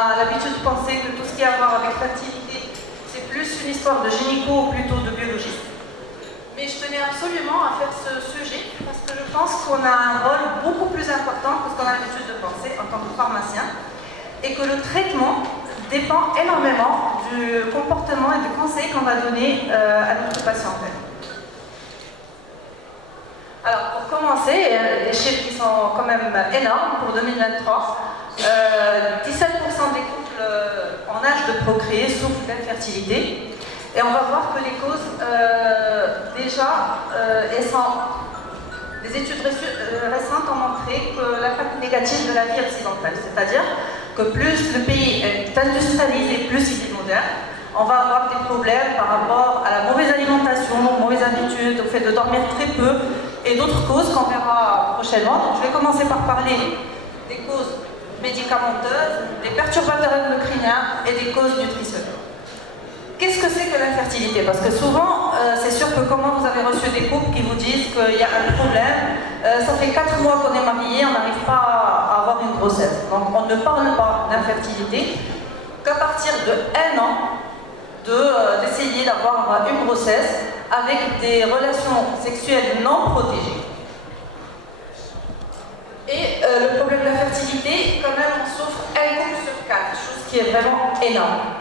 a l'habitude de penser que tout ce qui a à voir avec fertilité, c'est plus une histoire de gynéco ou plutôt de biologiste. Mais je tenais absolument à faire ce sujet parce que je pense qu'on a un rôle beaucoup plus important que ce qu'on a l'habitude de penser en tant que pharmacien et que le traitement dépend énormément du comportement et du conseil qu'on va donner à notre patientèle. Alors, pour commencer, les chiffres qui sont quand même énormes pour 2023, 17% des couples en âge de procréer souffrent d'infertilité. Et on va voir que les causes, des études récentes ont montré que l'impact négatif de la vie occidentale, c'est-à-dire que plus le pays est industrialisé, plus il est moderne, on va avoir des problèmes par rapport à la mauvaise alimentation, aux mauvaises habitudes, au fait de dormir très peu et d'autres causes qu'on verra prochainement. Donc, je vais commencer par parler des causes médicamenteuses, des perturbateurs endocriniens et des causes nutritionnelles. Qu'est-ce que c'est que l'infertilité? Parce que souvent, c'est sûr que comment vous avez reçu des couples qui vous disent qu'il y a un problème, ça fait 4 mois qu'on est mariés, on n'arrive pas à avoir une grossesse. Donc on ne parle pas d'infertilité qu'à partir de 1 an d'essayer d'avoir une grossesse avec des relations sexuelles non protégées. Et le problème de l'infertilité, quand même, on souffre 1 couple sur 4, chose qui est vraiment énorme.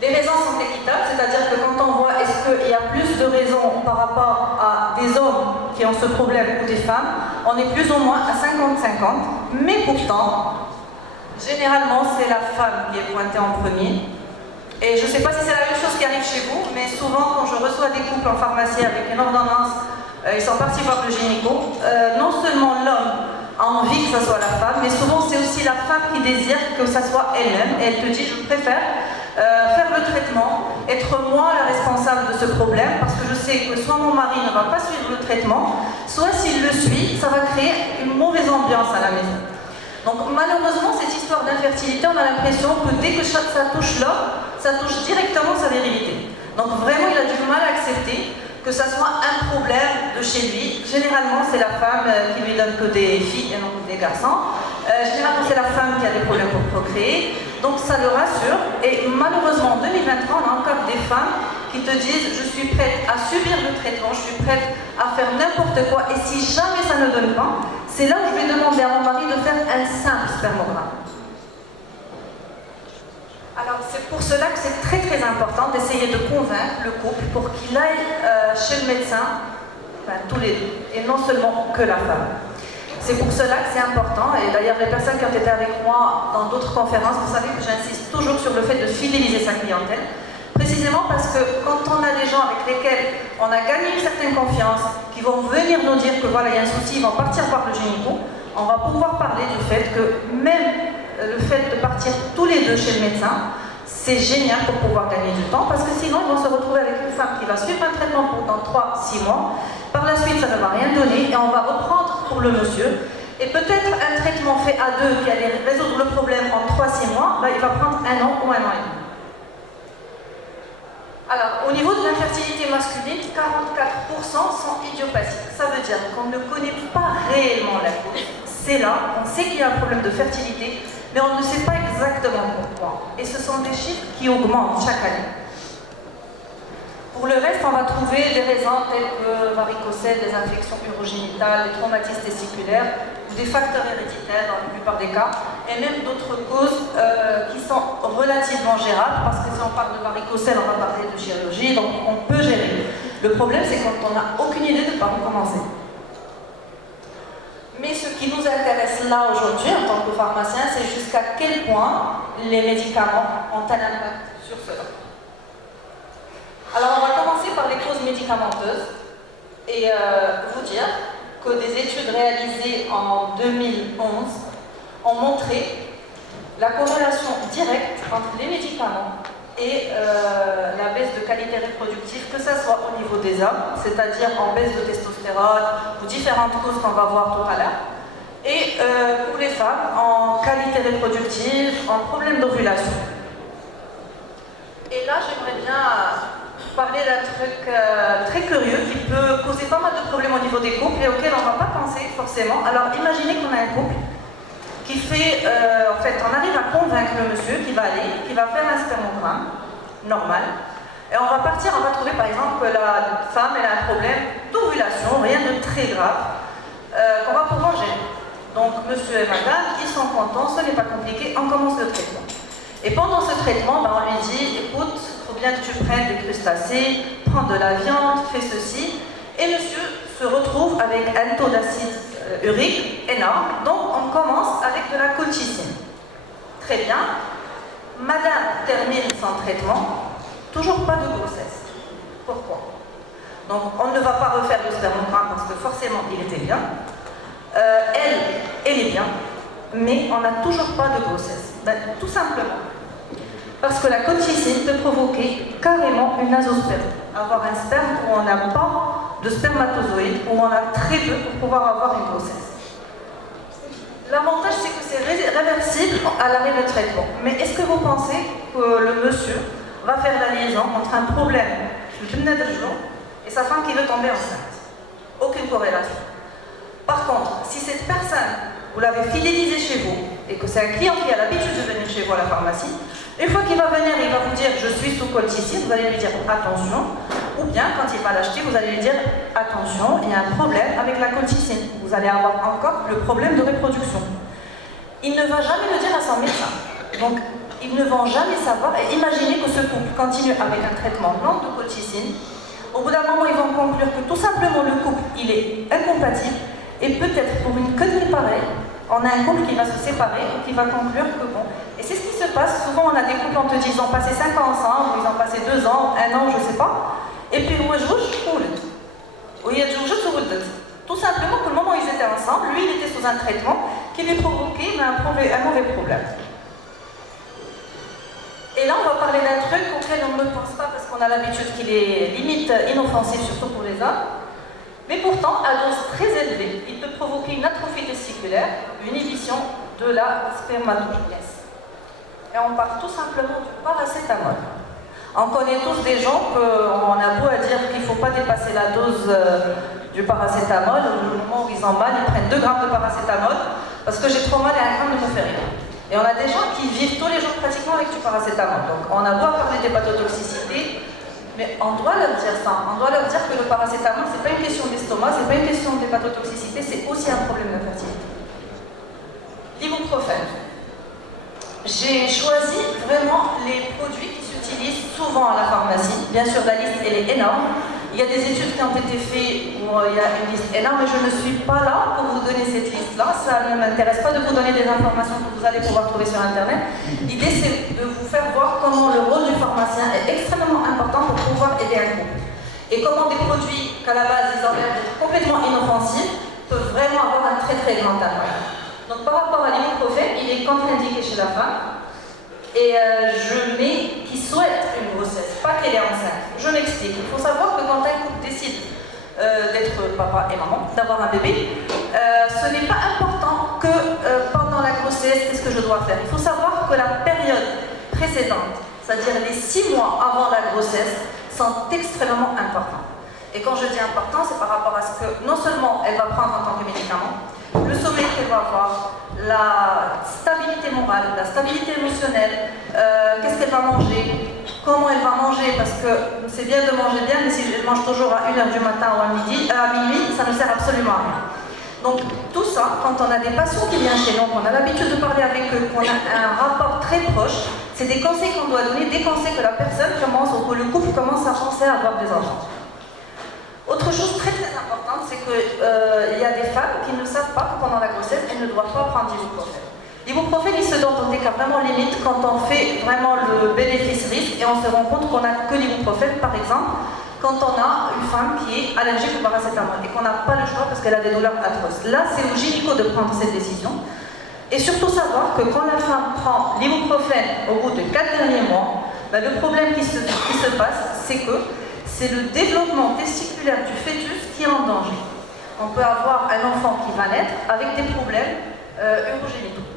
Les raisons sont équitables, c'est-à-dire que quand on voit est-ce qu'il y a plus de raisons par rapport à des hommes qui ont ce problème ou des femmes, on est plus ou moins à 50-50, mais pourtant, généralement, c'est la femme qui est pointée en premier. Et je ne sais pas si c'est la même chose qui arrive chez vous, mais souvent, quand je reçois des couples en pharmacie avec une ordonnance, ils sont partis voir le gynéco, non seulement l'homme a envie que ce soit la femme, mais souvent, c'est aussi la femme qui désire que ce soit elle-même, et elle te dit, je préfère faire le traitement, être moi la responsable de ce problème, parce que je sais que soit mon mari ne va pas suivre le traitement, soit s'il le suit, ça va créer une mauvaise ambiance à la maison. Donc malheureusement, cette histoire d'infertilité, on a l'impression que dès que ça touche l'homme, ça touche directement sa virilité. Donc vraiment, il a du mal à accepter que ça soit un problème de chez lui. Généralement, c'est la femme qui lui donne que des filles et non que des garçons. Généralement, c'est la femme qui a des problèmes pour procréer. Donc ça le rassure. Et malheureusement, en 2023, on a encore des femmes qui te disent « Je suis prête à subir le traitement, je suis prête à faire n'importe quoi. Et si jamais ça ne donne pas, c'est là où je vais demander à mon mari de faire un simple spermogramme. » Alors c'est pour cela que c'est très très important d'essayer de convaincre le couple pour qu'il aille chez le médecin, enfin tous les deux, et non seulement que la femme. C'est pour cela que c'est important, et d'ailleurs les personnes qui ont été avec moi dans d'autres conférences, vous savez que j'insiste toujours sur le fait de fidéliser sa clientèle, précisément parce que quand on a des gens avec lesquels on a gagné une certaine confiance, qui vont venir nous dire que voilà, il y a un souci, ils vont partir voir le gynéco, on va pouvoir parler du fait que même le fait de partir tous les deux chez le médecin, c'est génial pour pouvoir gagner du temps, parce que sinon ils vont se retrouver avec une femme qui va suivre un traitement pendant 3-6 mois, par la suite ça ne va rien donner, et on va reprendre pour le monsieur, et peut-être un traitement fait à 2 qui allait résoudre le problème en 3-6 mois, il va prendre 1 an ou 1 an et demi. Alors, au niveau de l'infertilité masculine, 44% sont idiopathiques. Ça veut dire qu'on ne connaît pas réellement la cause. C'est là, on sait qu'il y a un problème de fertilité, mais on ne sait pas exactement pourquoi. Et ce sont des chiffres qui augmentent chaque année. Pour le reste, on va trouver des raisons telles que varicocèle, des infections urogénitales, des traumatismes testiculaires, ou des facteurs héréditaires dans la plupart des cas, et même d'autres causes qui sont relativement gérables, parce que si on parle de varicocèle, on va parler de chirurgie, donc on peut gérer. Le problème, c'est quand on n'a aucune idée de par où commencer. Mais ce qui nous intéresse là aujourd'hui, en tant que pharmacien, c'est jusqu'à quel point les médicaments ont un impact sur cela. Alors on va commencer par les causes médicamenteuses et vous dire que des études réalisées en 2011 ont montré la corrélation directe entre les médicaments et la baisse de qualité reproductive, que ce soit au niveau des hommes, c'est-à-dire en baisse de testostérone ou différentes causes qu'on va voir tout à l'heure, et pour les femmes en qualité reproductive, en problème d'ovulation. Et là, j'aimerais bien parler d'un truc très curieux qui peut causer pas mal de problèmes au niveau des couples et auxquels on ne va pas penser forcément. Alors imaginez qu'on a un couple qui fait, en fait, on arrive à convaincre le monsieur qui va aller, qui va faire un spermogramme normal. Et on va partir, on va trouver par exemple que la femme elle a un problème d'ovulation, rien de très grave, qu'on va pouvoir gérer. Donc monsieur et madame, ils sont contents, ce n'est pas compliqué, on commence le traitement. Et pendant ce traitement, on lui dit, écoute, il faut bien que tu prennes des crustacés, prends de la viande, fais ceci. Et monsieur se retrouve avec un taux d'acide urique énorme, donc on commence avec de la colchicine. Très bien. Madame termine son traitement, toujours pas de grossesse. Pourquoi? Donc on ne va pas refaire le spermogramme parce que forcément il était bien. Elle est bien, mais on n'a toujours pas de grossesse. Ben, tout simplement parce que la colchicine peut provoquer carrément une azosperme. Avoir un sperme où on n'a pas de spermatozoïdes, où on a très peu pour pouvoir avoir une grossesse. L'avantage, c'est que c'est réversible à l'arrêt de traitement. Mais est-ce que vous pensez que le monsieur va faire la liaison entre un problème et sa femme qui veut tomber enceinte? Aucune corrélation. Par contre, si cette personne, vous l'avez fidélisé chez vous, et que c'est un client qui a l'habitude de venir chez vous à la pharmacie, une fois qu'il va venir, il va vous dire « je suis sous colchicine », vous allez lui dire « attention », ou bien quand il va l'acheter, vous allez lui dire « attention, il y a un problème avec la colchicine », vous allez avoir encore le problème de reproduction. Il ne va jamais le dire à son médecin, donc ils ne vont jamais savoir, et imaginez que ce couple continue avec un traitement non de colchicine, au bout d'un moment ils vont conclure que tout simplement le couple il est incompatible, et peut-être pour une connerie pareille, on a un couple qui va se séparer ou qui va conclure que bon. Et c'est ce qui se passe. Souvent, on a des couples, on te dit, ils ont passé 5 ans ensemble, ou ils ont passé 2 ans, 1 an, je ne sais pas. Et puis, tout simplement, que le moment où ils étaient ensemble, lui, il était sous un traitement qui lui provoquait un mauvais problème. Et là, on va parler d'un truc auquel on ne pense pas parce qu'on a l'habitude qu'il est limite inoffensif, surtout pour les hommes. Mais pourtant, à dose très élevée, il peut provoquer une atrophie testiculaire, une inhibition de la spermatogenèse. Et on parle tout simplement du paracétamol. On connaît tous des gens qu'on a beau à dire qu'il ne faut pas dépasser la dose du paracétamol, au moment où ils ont mal, ils prennent 2 grammes de paracétamol, parce que j'ai trop mal et 1 gramme ne me fait rien. Et on a des gens qui vivent tous les jours pratiquement avec du paracétamol. Donc on a beau parler d'hépatotoxicité, mais on doit leur dire ça. On doit leur dire que le paracétamol, ce n'est pas une question d'estomac, ce n'est pas une question d'hépatotoxicité, c'est aussi un problème d'infertilité. L'ibuprofène. J'ai choisi vraiment les produits qui s'utilisent souvent à la pharmacie. Bien sûr, la liste, elle est énorme. Il y a des études qui ont été faites où il y a une liste énorme, mais je ne suis pas là pour vous donner cette liste-là. Ça ne m'intéresse pas de vous donner des informations que vous allez pouvoir trouver sur Internet. L'idée, c'est de vous faire voir comment le rôle du pharmacien est extrêmement important pour pouvoir aider un couple. Et comment des produits qu'à la base, ils ont l'air d'être complètement inoffensifs, peuvent vraiment avoir un très très grand impact. Donc par rapport à l'ibuprofène, il est contre-indiqué chez la femme. Et je mets qui souhaite une grossesse, pas qu'elle est enceinte. Je m'explique. Il faut savoir que quand un couple décide d'être papa et maman, d'avoir un bébé, ce n'est pas important que pendant la grossesse, qu'est-ce que je dois faire. Il faut savoir que la période précédente, c'est-à-dire les 6 mois avant la grossesse, sont extrêmement importants. Et quand je dis important, c'est par rapport à ce que non seulement elle va prendre en tant que médicament, le sommeil qu'elle va avoir, la stabilité morale, la stabilité émotionnelle, qu'est-ce qu'elle va manger, comment elle va manger, parce que c'est bien de manger bien, mais si je mange toujours à 1h du matin ou à minuit, ça ne sert absolument à rien. Donc tout ça, quand on a des patients qui viennent chez nous, qu'on a l'habitude de parler avec eux, qu'on a un rapport très proche, c'est des conseils qu'on doit donner, des conseils que la personne commence, ou que le couple commence à penser à avoir des enfants. Autre chose très très importante, c'est qu'il y a des femmes qui ne savent pas que pendant la grossesse, elles ne doivent pas prendre d'ibuprofène. L'ibuprofène, il se donne dans des cas vraiment limites quand on fait vraiment le bénéfice-risque et on se rend compte qu'on n'a que l'ibuprofène, par exemple, quand on a une femme qui est allergique au paracétamol et qu'on n'a pas le choix parce qu'elle a des douleurs atroces. Là, c'est au gynéco de prendre cette décision. Et surtout savoir que quand la femme prend l'ibuprofène au bout de 4 derniers mois, ben, le problème qui se passe, c'est que c'est le développement testiculaire du fœtus qui est en danger. On peut avoir un enfant qui va naître avec des problèmes urogénitaux.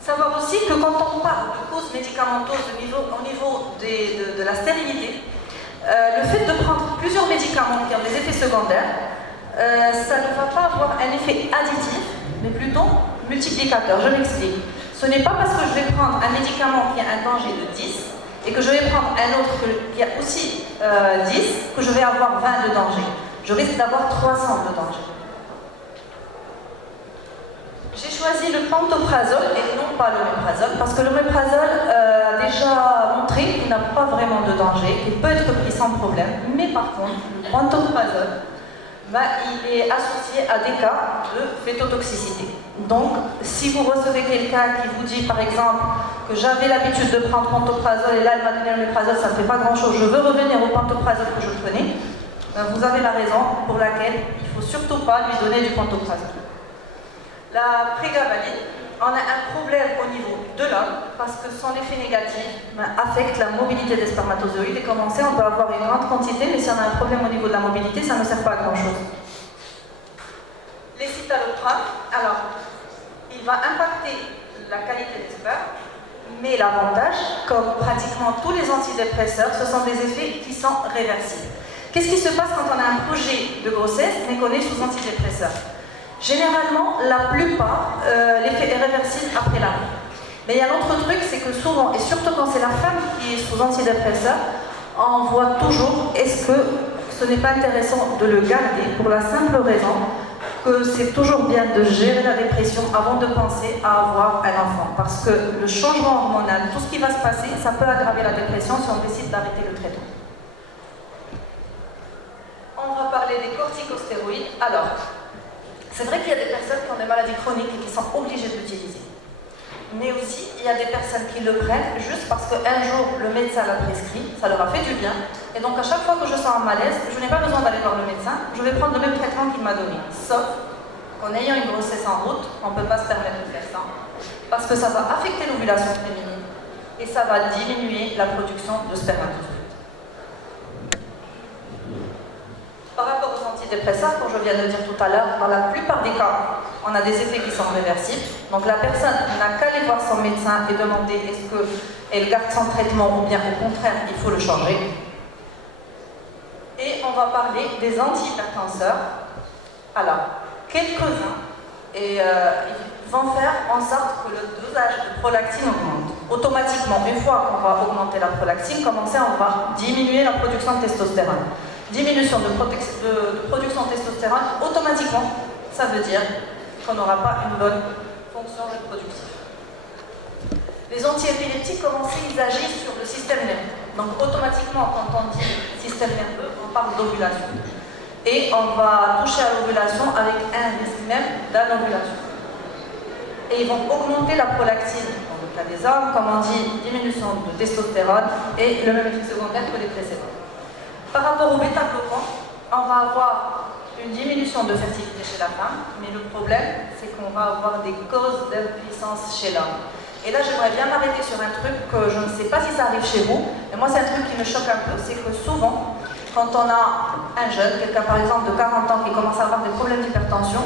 Savoir aussi que quand on parle de causes médicamenteuses au niveau de la stérilité, le fait de prendre plusieurs médicaments qui ont des effets secondaires, ça ne va pas avoir un effet additif, mais plutôt multiplicateur. Je m'explique. Ce n'est pas parce que je vais prendre un médicament qui a un danger de 10 et que je vais prendre un autre qui a aussi 10 que je vais avoir 20 de danger. Je risque d'avoir 300 de danger. J'ai choisi le pantoprazole et non pas l'oméprazole parce que l'oméprazole a déjà montré qu'il n'a pas vraiment de danger, qu'il peut être pris sans problème, mais par contre, le pantoprazole, il est associé à des cas de fétotoxicité. Donc, si vous recevez quelqu'un qui vous dit, par exemple, que j'avais l'habitude de prendre pantoprazole et là, elle m'a donné l'oméprazole, ça ne fait pas grand-chose, je veux revenir au pantoprazole que je prenais, vous avez la raison pour laquelle il ne faut surtout pas lui donner du pantoprazole. La prégabaline, on a un problème au niveau de l'homme parce que son effet négatif affecte la mobilité des spermatozoïdes et comme on sait, on peut avoir une grande quantité, mais si on a un problème au niveau de la mobilité, ça ne sert pas à grand chose. Les citalopram, alors, il va impacter la qualité des spermes, mais l'avantage, comme pratiquement tous les antidépresseurs, ce sont des effets qui sont réversibles. Qu'est-ce qui se passe quand on a un projet de grossesse mais qu'on est sous antidépresseur? Généralement, la plupart, l'effet est réversible après l'arrêt. Mais il y a un autre truc, c'est que souvent, et surtout quand c'est la femme qui est sous antidépresseur, on voit toujours, est-ce que ce n'est pas intéressant de le garder pour la simple raison que c'est toujours bien de gérer la dépression avant de penser à avoir un enfant. Parce que le changement hormonal, tout ce qui va se passer, ça peut aggraver la dépression si on décide d'arrêter le traitement. On va parler des corticostéroïdes. Alors, c'est vrai qu'il y a des personnes qui ont des maladies chroniques et qui sont obligées de l'utiliser. Mais aussi, il y a des personnes qui le prennent juste parce qu'un jour, le médecin l'a prescrit, ça leur a fait du bien. Et donc, à chaque fois que je sens un malaise, je n'ai pas besoin d'aller voir le médecin, je vais prendre le même traitement qu'il m'a donné. Sauf qu'en ayant une grossesse en route, on ne peut pas se permettre de faire ça. Parce que ça va affecter l'ovulation féminine et ça va diminuer la production de spermatozoïdes. Par rapport aux antidépresseurs, comme je viens de le dire tout à l'heure, dans la plupart des cas, on a des effets qui sont réversibles. Donc la personne n'a qu'à aller voir son médecin et demander est-ce qu'elle garde son traitement ou bien au contraire, il faut le changer. Et on va parler des antihypertenseurs. Alors, quelques-uns vont faire en sorte que le dosage de prolactine augmente. Automatiquement, une fois qu'on va augmenter la prolactine, comme on sait, on va diminuer la production de testostérone. Diminution de production de testostérone, automatiquement, ça veut dire qu'on n'aura pas une bonne fonction reproductive. Les antiépileptiques, comme on sait, ils agissent sur le système nerveux. Donc automatiquement, quand on dit système nerveux, on parle d'ovulation. Et on va toucher à l'ovulation avec un risque même d'anovulation. Et ils vont augmenter la prolactine. Dans le cas des hommes, comme on dit, diminution de testostérone et le même effet secondaire que les précédents. Par rapport au bêta-bloquant, on va avoir une diminution de fertilité chez la femme, mais le problème, c'est qu'on va avoir des causes d'impuissance chez l'homme. Et là, j'aimerais bien m'arrêter sur un truc que je ne sais pas si ça arrive chez vous, mais moi, c'est un truc qui me choque un peu, c'est que souvent, quand on a un jeune, quelqu'un par exemple de 40 ans qui commence à avoir des problèmes d'hypertension,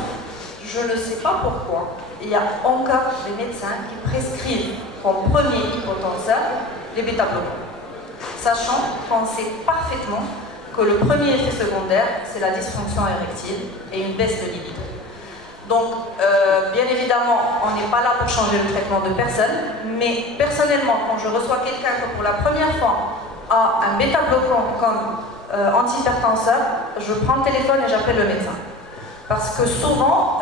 je ne sais pas pourquoi, il y a encore des médecins qui prescrivent comme premier hypotenseur les bêta-bloquants. Sachant qu'on sait parfaitement que le premier effet secondaire, c'est la dysfonction érectile et une baisse de libido. Donc, bien évidemment, on n'est pas là pour changer le traitement de personne, mais personnellement, quand je reçois quelqu'un qui pour la première fois a un bêta-bloquant comme antihypertenseur, je prends le téléphone et j'appelle le médecin. Parce que souvent,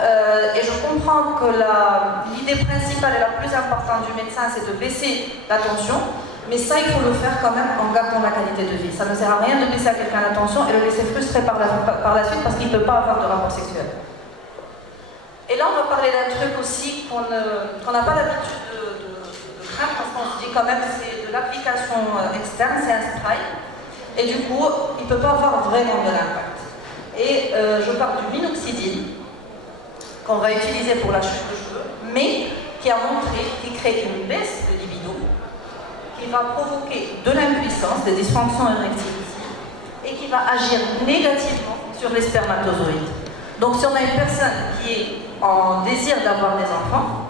et je comprends que l'idée principale et la plus importante du médecin, c'est de baisser la tension, mais ça, il faut le faire quand même en gardant la qualité de vie. Ça ne sert à rien de baisser à quelqu'un la tension et le laisser frustré par la suite parce qu'il ne peut pas avoir de rapport sexuel. Et là, on va parler d'un truc aussi qu'on n'a pas l'habitude de craindre parce qu'on se dit quand même c'est de l'application externe, c'est un spray. Et du coup, il ne peut pas avoir vraiment de l'impact. Et je parle du minoxidil qu'on va utiliser pour la chute de cheveux, mais qui a montré qu'il crée une baisse de libido, qui va provoquer de l'impuissance, des dysfonctions érectiles et qui va agir négativement sur les spermatozoïdes. Donc si on a une personne qui est en désir d'avoir des enfants,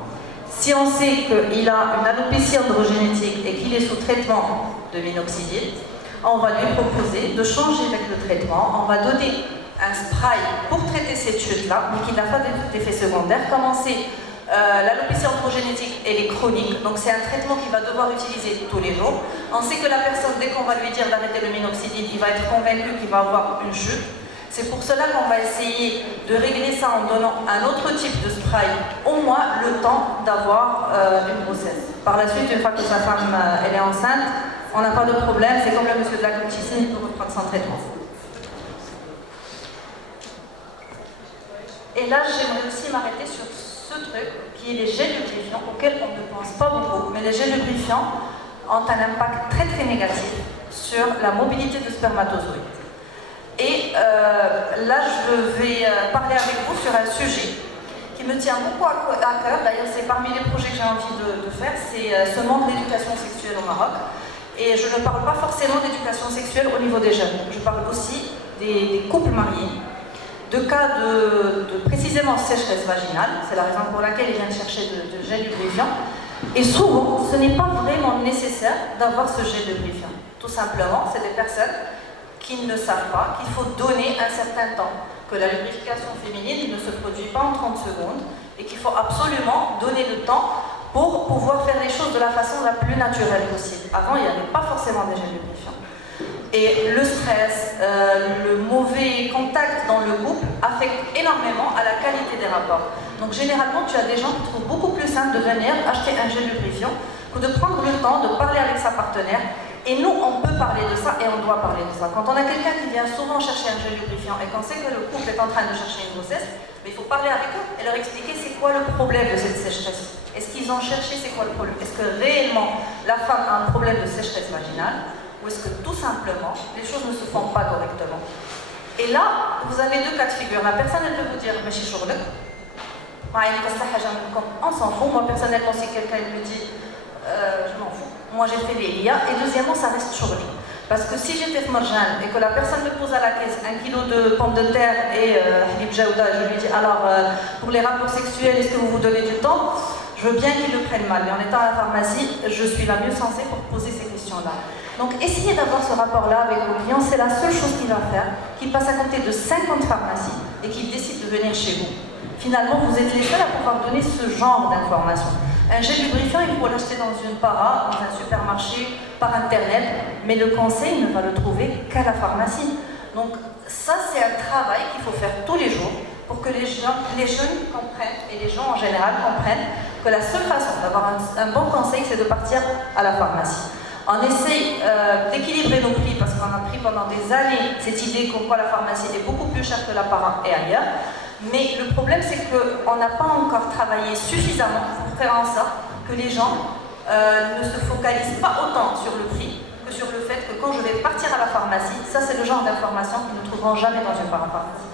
si on sait qu'il a une alopécie androgénétique et qu'il est sous traitement de minoxidil, on va lui proposer de changer avec le traitement, on va donner un spray pour traiter cette chute-là, mais qui n'a pas d'effet secondaire. Commencer l'alopécie androgénétique, elle est chronique, donc c'est un traitement qu'il va devoir utiliser tous les jours. On sait que la personne, dès qu'on va lui dire d'arrêter le minoxidil, il va être convaincu qu'il va avoir une chute. C'est pour cela qu'on va essayer de régler ça en donnant un autre type de spray, au moins le temps d'avoir une grossesse. Par la suite, une fois que sa femme elle est enceinte, on n'a pas de problème, c'est comme le monsieur de la colchicine, il peut reprendre son traitement. Et là, j'aimerais aussi m'arrêter sur ce truc, qui est les gels lubrifiants, auxquels on ne pense pas beaucoup, mais les gels lubrifiants ont un impact très très négatif sur la mobilité de spermatozoïdes. Et là, je vais parler avec vous sur un sujet qui me tient beaucoup à cœur. D'ailleurs, c'est parmi les projets que j'ai envie de faire, c'est ce manque d'éducation sexuelle au Maroc. Et je ne parle pas forcément d'éducation sexuelle au niveau des jeunes. Je parle aussi des couples mariés, de cas de précisément sécheresse vaginale. C'est la raison pour laquelle ils viennent chercher de gel lubrifiant. Et souvent, ce n'est pas vraiment nécessaire d'avoir ce gel lubrifiant. Tout simplement, c'est des personnes qui ne savent pas qu'il faut donner un certain temps, que la lubrification féminine ne se produit pas en 30 secondes et qu'il faut absolument donner le temps pour pouvoir faire les choses de la façon la plus naturelle possible. Avant, il n'y avait pas forcément des gels lubrifiants. Et le stress, le mauvais contact dans le couple affecte énormément à la qualité des rapports. Donc généralement, tu as des gens qui trouvent beaucoup plus simple de venir acheter un gel lubrifiant que de prendre le temps de parler avec sa partenaire. Et nous, on peut parler de ça et on doit parler de ça. Quand on a quelqu'un qui vient souvent chercher un gel lubrifiant et qu'on sait que le couple est en train de chercher une grossesse, mais il faut parler avec eux et leur expliquer c'est quoi le problème de cette sécheresse. Est-ce qu'ils ont cherché c'est quoi le problème? Est-ce que réellement la femme a un problème de sécheresse vaginale ou est-ce que tout simplement les choses ne se font pas correctement? Et là, vous avez deux cas de figure. La personne, elle peut vous dire mais on s'en fout. Moi personnellement, si quelqu'un me dit je m'en fous. Moi j'ai fait les liens et deuxièmement ça reste chourli. Parce que si j'étais marjan et que la personne me pose à la caisse 1 kilo de pommes de terre et halib jaouda, je lui dis alors pour les rapports sexuels est-ce que vous vous donnez du temps? Je veux bien qu'il le prenne mal, mais en étant à la pharmacie, je suis la mieux censée pour poser ces questions-là. Donc essayez d'avoir ce rapport-là avec vos clients, c'est la seule chose qu'il va faire, qu'il passe à côté de 50 pharmacies et qu'il décide de venir chez vous. Finalement, vous êtes les seuls à pouvoir donner ce genre d'informations. Un gel lubrifiant, il faut l'acheter dans une para, dans un supermarché, par internet, mais le conseil ne va le trouver qu'à la pharmacie. Donc ça, c'est un travail qu'il faut faire tous les jours pour que les jeunes comprennent, et les gens en général comprennent, que la seule façon d'avoir un bon conseil, c'est de partir à la pharmacie. On essaye d'équilibrer nos prix parce qu'on a pris pendant des années cette idée comme quoi la pharmacie est beaucoup plus chère que la para et ailleurs. Mais le problème, c'est qu'on n'a pas encore travaillé suffisamment pour faire en sorte que les gens ne se focalisent pas autant sur le prix que sur le fait que quand je vais partir à la pharmacie, ça c'est le genre d'information qu'ils ne trouveront jamais dans une parapharmacie.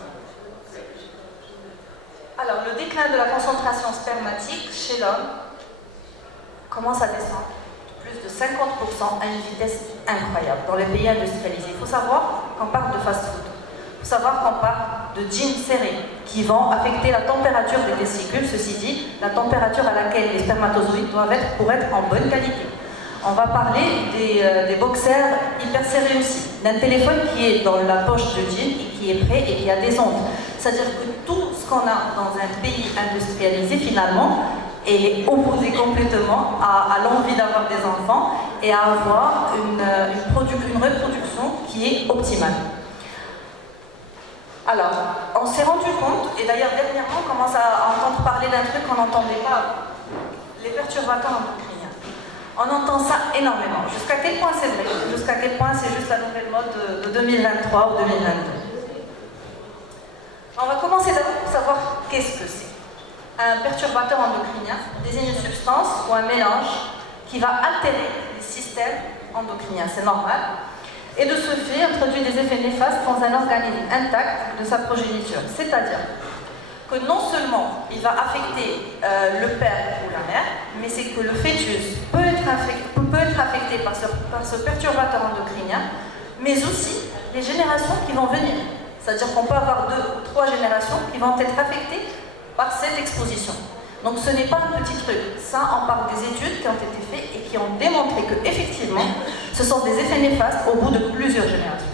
Alors, le déclin de la concentration spermatique chez l'homme commence à descendre de plus de 50% à une vitesse incroyable dans les pays industrialisés. Il faut savoir qu'on parle de fast-food. Il faut savoir qu'on parle de jeans serrés qui vont affecter la température des testicules, ceci dit, la température à laquelle les spermatozoïdes doivent être pour être en bonne qualité. On va parler des boxers hyper serrés aussi, d'un téléphone qui est dans la poche de jean et qui est prêt et qui a des ondes. C'est-à-dire que tout ce qu'on a dans un pays industrialisé, finalement, est opposé complètement à l'envie d'avoir des enfants et à avoir une reproduction qui est optimale. Alors, on s'est rendu compte, et d'ailleurs dernièrement on commence à entendre parler d'un truc qu'on n'entendait pas avant, les perturbateurs endocriniens. On entend ça énormément. Jusqu'à quel point c'est vrai? Jusqu'à quel point c'est juste la nouvelle mode de 2023 ou 2022? On va commencer d'abord pour savoir qu'est-ce que c'est. Un perturbateur endocrinien désigne une substance ou un mélange qui va altérer les systèmes endocriniens. C'est normal. Et de ce fait, introduit des effets néfastes dans un organisme intact de sa progéniture. C'est-à-dire que non seulement il va affecter le père ou la mère, mais c'est que le fœtus peut être affecté par ce perturbateur endocrinien, mais aussi les générations qui vont venir. C'est-à-dire qu'on peut avoir 2 ou 3 générations qui vont être affectées par cette exposition. Donc ce n'est pas un petit truc. Ça, on parle des études qui ont été faites et qui ont démontré qu'effectivement, ce sont des effets néfastes au bout de plusieurs générations.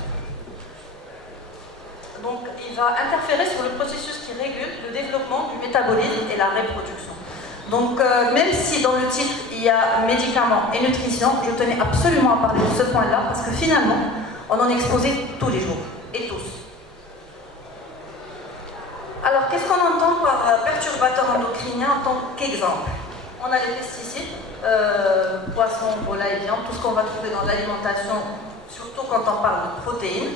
Donc il qui va interférer sur le processus qui régule le développement du métabolisme et la reproduction. Donc, même si dans le titre il y a médicaments et nutrition, je tenais absolument à parler de ce point-là parce que finalement, on en est exposé tous les jours, et tous. Alors, qu'est-ce qu'on entend par perturbateur endocrinien en tant qu'exemple? On a les pesticides, poissons, volailles, viande, tout ce qu'on va trouver dans l'alimentation, surtout quand on parle de protéines.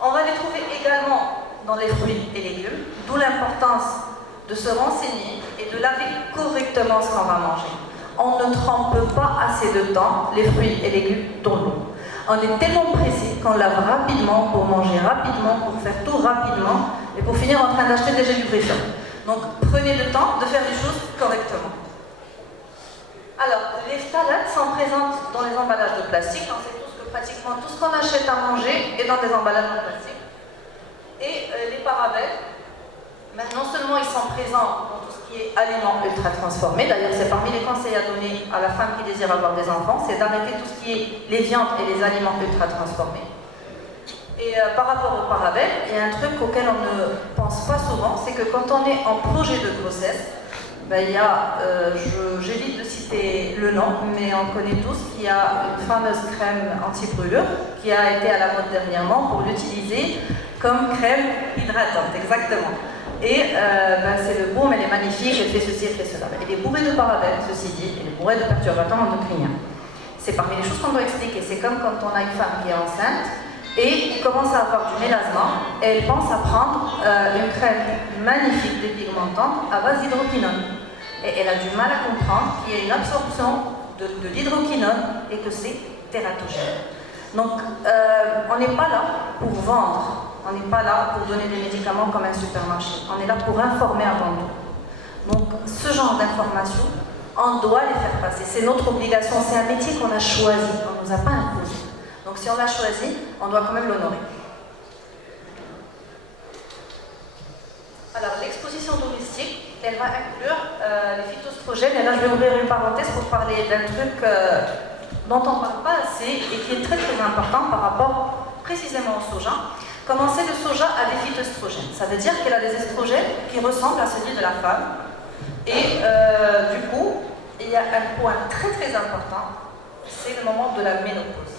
On va les trouver également dans les fruits et légumes, d'où l'importance de se renseigner et de laver correctement ce qu'on va manger. On ne trempe pas assez de temps les fruits et légumes dans l'eau. On est tellement pressé qu'on lave rapidement pour manger rapidement, pour faire tout rapidement et pour finir en train d'acheter des gels lubrifiants. Donc prenez le temps de faire les choses correctement. Alors, les phtalates sont présentes dans les emballages de plastique. On sait tous que pratiquement tout ce qu'on achète à manger est dans des emballages de plastique. Et les parabènes, non seulement ils sont présents dans tout ce qui est aliments ultra transformés, d'ailleurs c'est parmi les conseils à donner à la femme qui désire avoir des enfants, c'est d'arrêter tout ce qui est les viandes et les aliments ultra transformés. Et par rapport aux parabènes, il y a un truc auquel on ne pense pas souvent, c'est que quand on est en projet de grossesse, il y a, j'évite de citer le nom, mais on connaît tous qu'il y a une fameuse crème anti-brûlure qui a été à la mode dernièrement pour l'utiliser comme crème hydratante, exactement. Et c'est le boom, elle est magnifique, elle fait ceci, elle fait cela. Elle est bourrée de parabènes, ceci dit, elle est bourrée de perturbateurs endocriniens. C'est parmi les choses qu'on doit expliquer. C'est comme quand on a une femme qui est enceinte et qui commence à avoir du mélasma et elle pense à prendre une crème magnifique dépigmentante à base d'hydroquinone. Et elle a du mal à comprendre qu'il y a une absorption de l'hydroquinone et que c'est tératogène. Donc, on n'est pas là pour vendre. On n'est pas là pour donner des médicaments comme un supermarché. On est là pour informer avant tout. Donc, ce genre d'informations, on doit les faire passer. C'est notre obligation. C'est un métier qu'on a choisi. On ne nous a pas imposé. Donc, si on l'a choisi, on doit quand même l'honorer. Alors, l'exposition domestique, elle va inclure les phytoestrogènes. Et là, je vais ouvrir une parenthèse pour parler d'un truc dont on ne parle pas assez et qui est très très important par rapport précisément au soja. Comme on sait, le soja a des phytoestrogènes. Ça veut dire qu'elle a des estrogènes qui ressemblent à celui de la femme. Et du coup, il y a un point très très important, c'est le moment de la ménopause.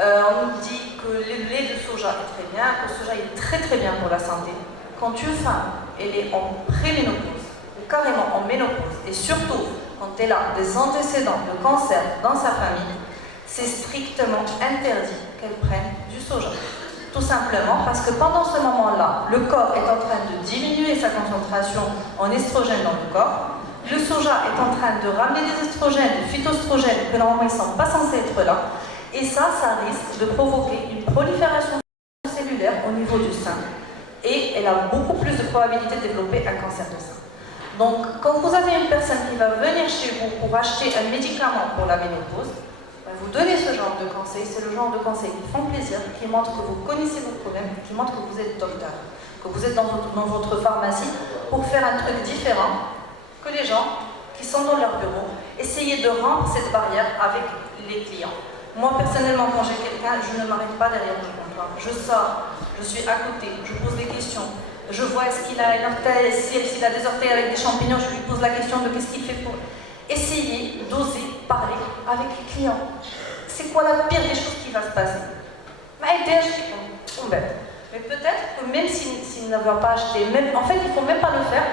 On nous dit que le lait de soja est très bien, que le soja est très très bien pour la santé. Quand une femme elle est en préménopause, ou carrément en ménopause, et surtout quand elle a des antécédents de cancer dans sa famille, c'est strictement interdit qu'elle prenne du soja. Tout simplement parce que pendant ce moment-là, le corps est en train de diminuer sa concentration en estrogène dans le corps. Le soja est en train de ramener des estrogènes, des phytoestrogènes que normalement ils ne sont pas censés être là. Et ça risque de provoquer une prolifération cellulaire au niveau du sein. Et elle a beaucoup plus de probabilité de développer un cancer de sein. Donc, quand vous avez une personne qui va venir chez vous pour acheter un médicament pour la ménopause, vous donnez ce genre de conseils, c'est le genre de conseils qui font plaisir, qui montrent que vous connaissez vos problèmes, qui montrent que vous êtes docteur, que vous êtes dans votre pharmacie pour faire un truc différent que les gens qui sont dans leur bureau. Essayez de rompre cette barrière avec les clients. Moi, personnellement, quand j'ai quelqu'un, je ne m'arrête pas derrière le comptoir. Je sors, je suis à côté, je pose des questions. Je vois est-ce qu'il a une orteil, s'il a des orteils avec des champignons, je lui pose la question de qu'est-ce qu'il fait pour... Essayez d'oser parler avec les clients. C'est quoi la pire des choses qui va se passer? Mais peut-être que même s'il ne va pas acheter, en fait, il ne faut même pas le faire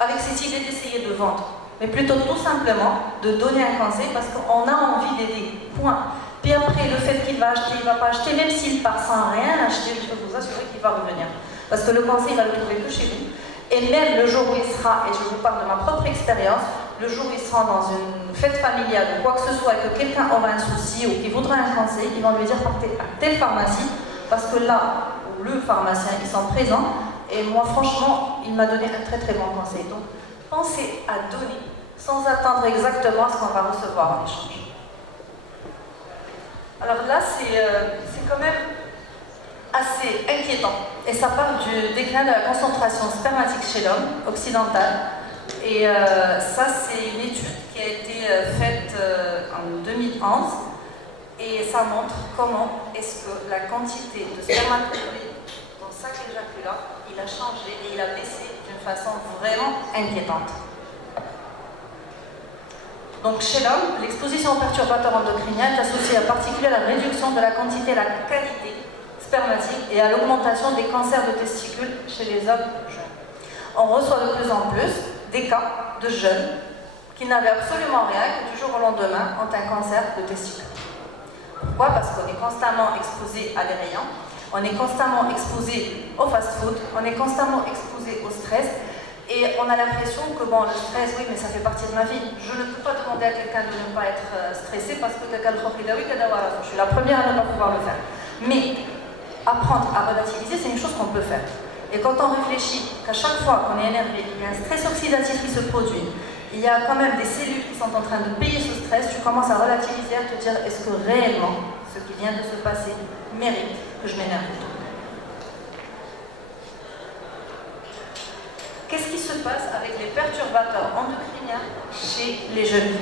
avec cette idée d'essayer de vendre. Mais plutôt tout simplement de donner un conseil parce qu'on a envie d'aider. Point. Puis après, le fait qu'il va acheter, il ne va pas acheter, même s'il part sans rien acheter, je peux vous assurer qu'il va revenir. Parce que le conseil, il va le trouver que chez vous. Et même le jour où il sera, et je vous parle de ma propre expérience, le jour où il sera dans une fête familiale ou quoi que ce soit et que quelqu'un aura un souci ou qu'il voudra un conseil, ils vont lui dire partez à telle pharmacie parce que là où le pharmacien, ils sont présents. Et moi, franchement, il m'a donné un très très bon conseil. Donc, pensez à donner sans attendre exactement ce qu'on va recevoir en échange. Alors là, c'est quand même assez inquiétant. Et ça parle du déclin de la concentration spermatique chez l'homme occidental. Et ça, c'est une étude qui a été faite en 2011. Et ça montre comment est-ce que la quantité de spermatozoïdes dans sac éjaculatoire, il a changé et il a baissé d'une façon vraiment inquiétante. Donc chez l'homme, l'exposition aux perturbateurs endocriniens est associée en particulier à la réduction de la quantité et la qualité spermatique et à l'augmentation des cancers de testicules chez les hommes jeunes. On reçoit de plus en plus des cas de jeunes qui n'avaient absolument rien, que du jour au lendemain ont un cancer de testicules. Pourquoi? Parce qu'on est constamment exposé à des rayons, on est constamment exposé au fast-food, on est constamment exposé au stress. Et on a l'impression que bon, le stress, oui, mais ça fait partie de ma vie. Je ne peux pas demander à quelqu'un de ne pas être stressé parce que quelqu'un le je suis la première à ne pas pouvoir le faire. Mais apprendre à relativiser, c'est une chose qu'on peut faire. Et quand on réfléchit qu'à chaque fois qu'on est énervé, il y a un stress oxydatif qui se produit, il y a quand même des cellules qui sont en train de payer ce stress, tu commences à relativiser, à te dire est-ce que réellement ce qui vient de se passer mérite que je m'énerve? Qu'est-ce qui se passe avec les perturbateurs endocriniens chez les jeunes?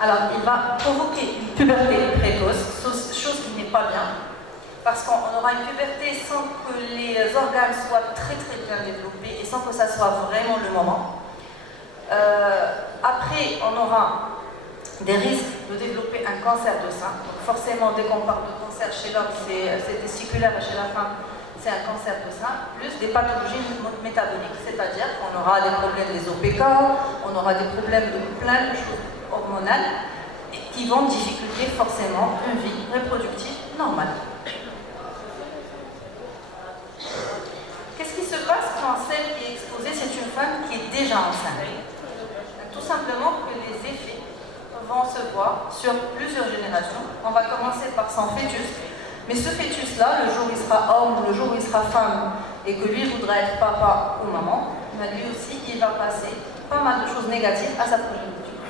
Alors, il va provoquer une puberté précoce, chose qui n'est pas bien, parce qu'on aura une puberté sans que les organes soient très très bien développés et sans que ça soit vraiment le moment. Après, on aura des risques de développer un cancer de sein. Donc forcément, dès qu'on parle de cancer chez l'homme, c'est testiculaire, et chez la femme, c'est un cancer de sein, plus des pathologies métaboliques, c'est-à-dire qu'on aura des problèmes des OPK, on aura des problèmes de plein de choses hormonales qui vont difficulter forcément une vie reproductive normale. Qu'est-ce qui se passe quand celle qui est exposée, c'est une femme qui est déjà enceinte? Tout simplement que les effets vont se voir sur plusieurs générations. On va commencer par son fœtus. Mais ce fœtus-là, le jour où il sera homme, le jour où il sera femme, et que lui voudra être papa ou maman, lui aussi, il va passer pas mal de choses négatives à sa progéniture.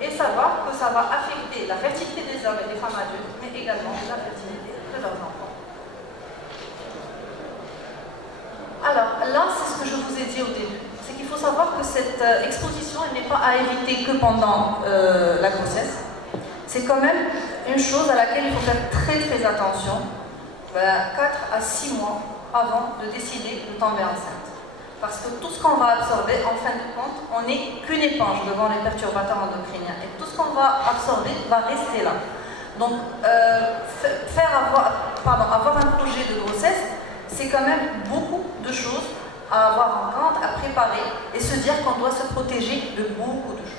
Et savoir que ça va affecter la fertilité des hommes et des femmes adultes, mais également la fertilité de leurs enfants. Alors là, c'est ce que je vous ai dit au début. C'est qu'il faut savoir que cette exposition, elle n'est pas à éviter que pendant la grossesse. C'est quand même une chose à laquelle il faut faire très très attention 4 à 6 mois avant de décider de tomber enceinte. Parce que tout ce qu'on va absorber, en fin de compte, on n'est qu'une éponge devant les perturbateurs endocriniens. Et tout ce qu'on va absorber va rester là. Donc, avoir un projet de grossesse, c'est quand même beaucoup de choses à avoir en compte, à préparer et se dire qu'on doit se protéger de beaucoup de choses.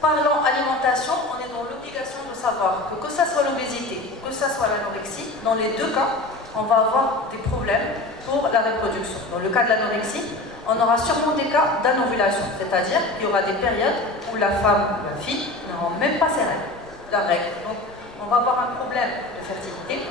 Parlons alimentation, on est dans l'obligation de savoir que ce soit l'obésité, que ce soit l'anorexie, dans les deux cas, on va avoir des problèmes pour la reproduction. Dans le cas de l'anorexie, on aura sûrement des cas d'anovulation, c'est-à-dire qu'il y aura des périodes où la femme ou la fille n'aura même pas ses règles. Donc, on va avoir un problème de fertilité,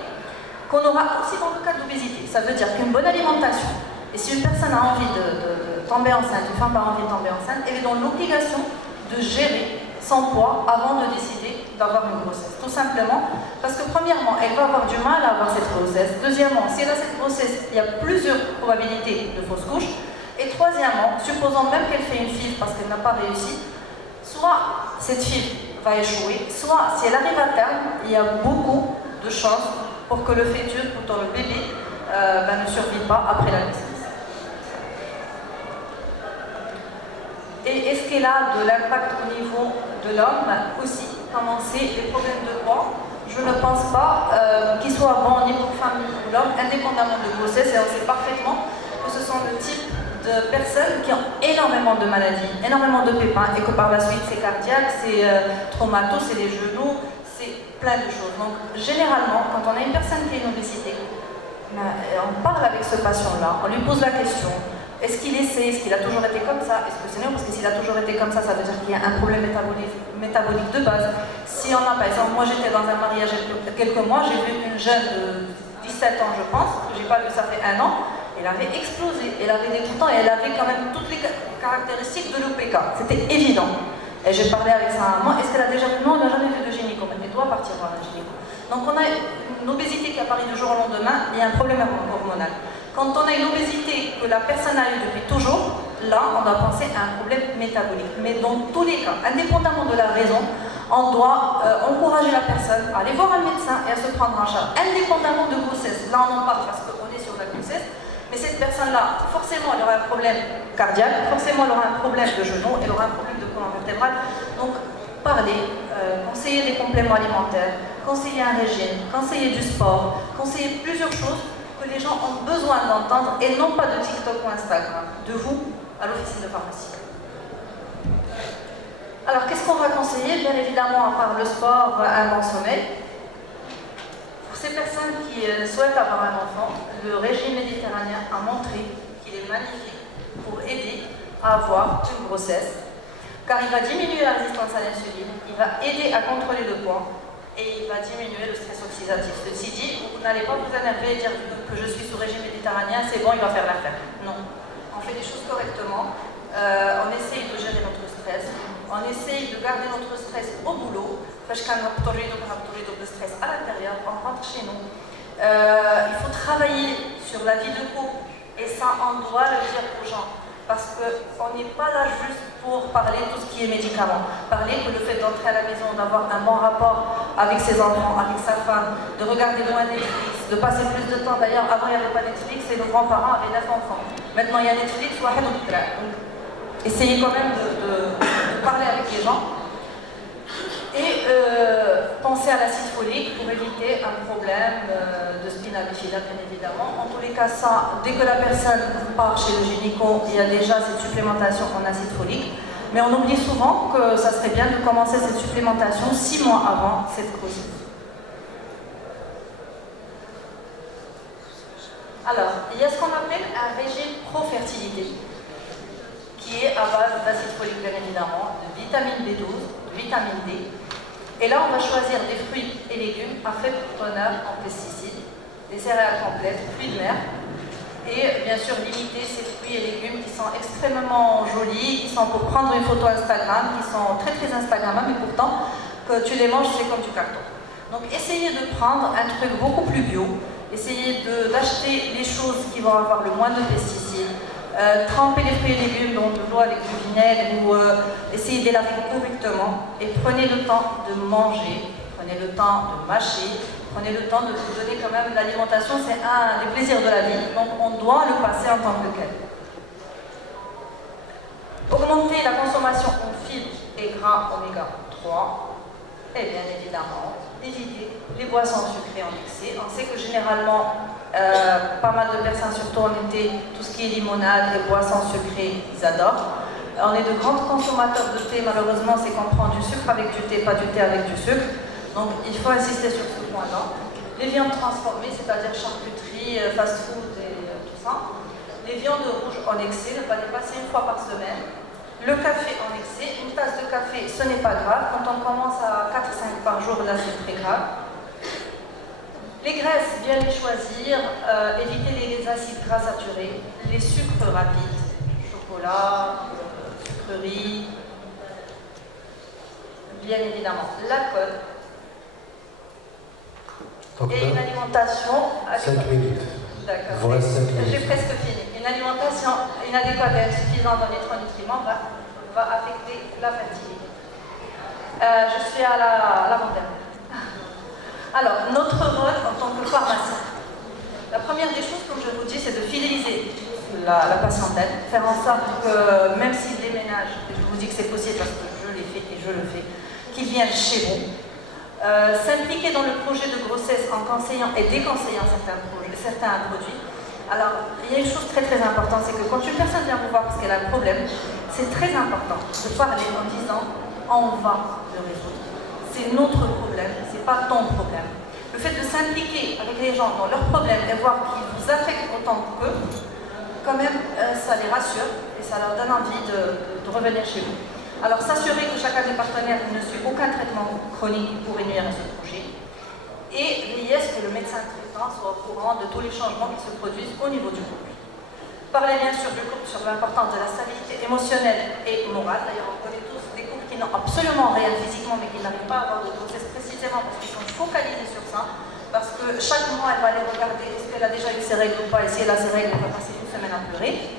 qu'on aura aussi dans le cas de l'obésité. Ça veut dire qu'une bonne alimentation, et si une personne a envie de tomber enceinte, une femme a envie de tomber enceinte, elle est dans l'obligation de gérer son poids avant de décider d'avoir une grossesse. Tout simplement parce que premièrement, elle va avoir du mal à avoir cette grossesse. Deuxièmement, si elle a cette grossesse, il y a plusieurs probabilités de fausse couche. Et troisièmement, supposons même qu'elle fait une FIV parce qu'elle n'a pas réussi, soit cette FIV va échouer, soit si elle arrive à terme, il y a beaucoup de chances pour que le fœtus, pour que le bébé, ne survive pas après la naissance. Et est-ce qu'elle a de l'impact au niveau de l'homme aussi? Comment c'est les problèmes de poids? Je ne pense pas qu'il soit bon au niveau femme ou l'homme, indépendamment de grossesse, et on sait parfaitement que ce sont le type de personnes qui ont énormément de maladies, énormément de pépins, et que par la suite c'est cardiaque, c'est traumato, c'est les genoux, c'est plein de choses. Donc généralement, quand on a une personne qui a une obésité, on parle avec ce patient-là, on lui pose la question. Est-ce qu'il essaie? Est-ce qu'il a toujours été comme ça? Est-ce que c'est non? Parce que s'il a toujours été comme ça veut dire qu'il y a un problème métabolique de base. Si on a, par exemple, moi j'étais dans un mariage il y a quelques mois, j'ai vu une jeune de 17 ans, je pense, que j'ai pas vu ça fait 1 an, elle avait explosé, elle avait des boutons et elle avait quand même toutes les caractéristiques de l'OPK. C'était évident. Et j'ai parlé avec sa maman, est-ce qu'elle a déjà vu? Non, elle n'a jamais vu de gynéco, mais elle doit partir voir un gynéco. Donc on a une obésité qui apparaît du jour au lendemain, il y a un problème hormonal. Quand on a une obésité que la personne a eue depuis toujours, là, on doit penser à un problème métabolique. Mais dans tous les cas, indépendamment de la raison, On doit encourager la personne à aller voir un médecin et à se prendre en charge, indépendamment de grossesse. Là, on en parle parce qu'on est sur la grossesse, mais cette personne-là, forcément, elle aura un problème cardiaque, forcément, elle aura un problème de genou, elle aura un problème de colonne vertébrale. Donc, parler, conseiller des compléments alimentaires, conseiller un régime, conseiller du sport, conseiller plusieurs choses que les gens ont besoin d'entendre et non pas de TikTok ou Instagram, de vous à l'officine de pharmacie. Alors, qu'est-ce qu'on va conseiller? Bien évidemment, à part le sport, un bon sommeil. Pour ces personnes qui souhaitent avoir un enfant, le régime méditerranéen a montré qu'il est magnifique pour aider à avoir une grossesse, car il va diminuer la résistance à l'insuline, il va aider à contrôler le poids et il va diminuer le stress oxydatif. Ceci dit, vous n'allez pas vous énerver et dire que je suis sous régime méditerranéen, c'est bon, il va faire l'affaire. Non, on fait les choses correctement, on essaye de gérer notre stress. On essaye de garder notre stress au boulot, parce qu'on a le stress à l'intérieur, on rentre chez nous. Il faut travailler sur la vie de couple, et ça, on doit le dire aux gens, parce qu'on n'est pas là juste pour parler de tout ce qui est médicaments. Parler que le fait d'entrer à la maison, d'avoir un bon rapport avec ses enfants, avec sa femme, de regarder loin Netflix, de passer plus de temps. D'ailleurs, avant, il n'y avait pas Netflix et nos grands-parents avaient 9 enfants. Maintenant, il y a Netflix, essayez quand même de parler avec les gens et pensez à l'acide folique pour éviter un problème de spina bifida, bien évidemment. En tous les cas, ça, dès que la personne part chez le gynéco, il y a déjà cette supplémentation en acide folique. Mais on oublie souvent que ça serait bien de commencer cette supplémentation 6 mois avant cette grossesse. Alors, il y a ce qu'on appelle un régime pro-fertilité, qui est à base d'acide folique bien évidemment, de vitamine B12, de vitamine D. Et là, on va choisir des fruits et légumes à faible teneur en pesticides, des céréales complètes, fruits de mer, et bien sûr limiter ces fruits et légumes qui sont extrêmement jolis, qui sont pour prendre une photo Instagram, qui sont très très Instagrammables, mais pourtant, que tu les manges, c'est comme du carton. Donc essayez de prendre un truc beaucoup plus bio, essayez d'acheter les choses qui vont avoir le moins de pesticides, trempez les fruits et légumes dans de l'eau avec du vinaigre ou essayez de les laver correctement et prenez le temps de manger, prenez le temps de mâcher, prenez le temps de vous donner quand même l'alimentation, c'est un des plaisirs de la vie, donc on doit le passer en tant que tel. Augmenter la consommation en fibres et gras oméga 3 et bien évidemment éviter les boissons sucrées en excès. On sait que généralement, pas mal de personnes, surtout en été, tout ce qui est limonade et boissons sucrées, ils adorent. On est de grands consommateurs de thé, malheureusement, c'est qu'on prend du sucre avec du thé, pas du thé avec du sucre. Donc il faut insister sur ce point-là. Les viandes transformées, c'est-à-dire charcuterie, fast-food et tout ça. Les viandes rouges en excès, ne pas dépasser 1 fois par semaine. Le café en excès, une tasse de café, ce n'est pas grave. Quand on commence à 4-5 par jour, là c'est très grave. Les graisses, bien les choisir, éviter les acides gras saturés, les sucres rapides, chocolat, sucreries, bien évidemment l'alcool. Et une alimentation... 5 minutes. D'accord. J'ai presque fini. Une alimentation inadéquate et insuffisante en nutriments va affecter la fertilité. Je suis à l'avant-dernière. Alors, notre rôle en tant que pharmacien. La première des choses, comme je vous dis, c'est de fidéliser la patientèle, faire en sorte que, même s'ils déménagent, et je vous dis que c'est possible parce que je l'ai fait et je le fais, qu'ils viennent chez vous. S'impliquer dans le projet de grossesse en conseillant et déconseillant certains produits. Alors, il y a une chose très très importante, c'est que quand une personne vient vous voir parce qu'elle a un problème, c'est très important de parler en disant « on va le résoudre ». C'est notre problème, c'est pas ton problème. Le fait de s'impliquer avec les gens dans leurs problèmes et voir qu'ils vous affectent autant qu'eux, quand même, ça les rassure et ça leur donne envie de revenir chez vous. Alors, s'assurer que chacun des partenaires ne suit aucun traitement chronique pour nuire à ce projet. Et veiller à ce que le médecin traitant soit au courant de tous les changements qui se produisent au niveau du couple. Parler bien sûr du couple sur l'importance de la stabilité émotionnelle et morale. D'ailleurs, on connaît tous des couples qui n'ont absolument rien physiquement, mais qui n'arrivent pas à avoir de grossesse précisément parce qu'ils sont focalisés sur ça. Parce que chaque mois, elle va aller regarder est-ce qu'elle a déjà eu ses règles ou pas, et si elle a ses règles, elle va passer une semaine à pleurer.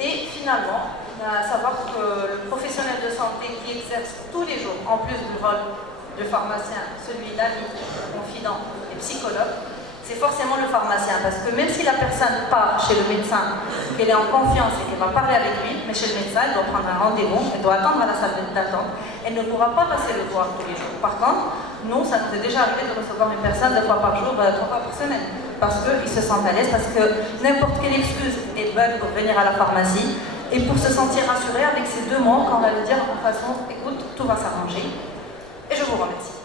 Et finalement, savoir que le professionnel de santé qui exerce tous les jours, en plus du rôle le pharmacien, celui d'ami, confident et psychologue, c'est forcément le pharmacien. Parce que même si la personne part chez le médecin, qu'elle est en confiance et qu'elle va parler avec lui, mais chez le médecin, elle doit prendre un rendez-vous, elle doit attendre à la salle d'attente, elle ne pourra pas passer le voir tous les jours. Par contre, nous, ça nous est déjà arrivé de recevoir une personne 2 fois par jour, 3 fois par semaine, parce qu'ils se sentent à l'aise, parce que n'importe quelle excuse est bonne pour venir à la pharmacie, et pour se sentir rassuré avec ces 2 mots, quand on va lui dire en façon, écoute, tout va s'arranger. Et je vous remercie.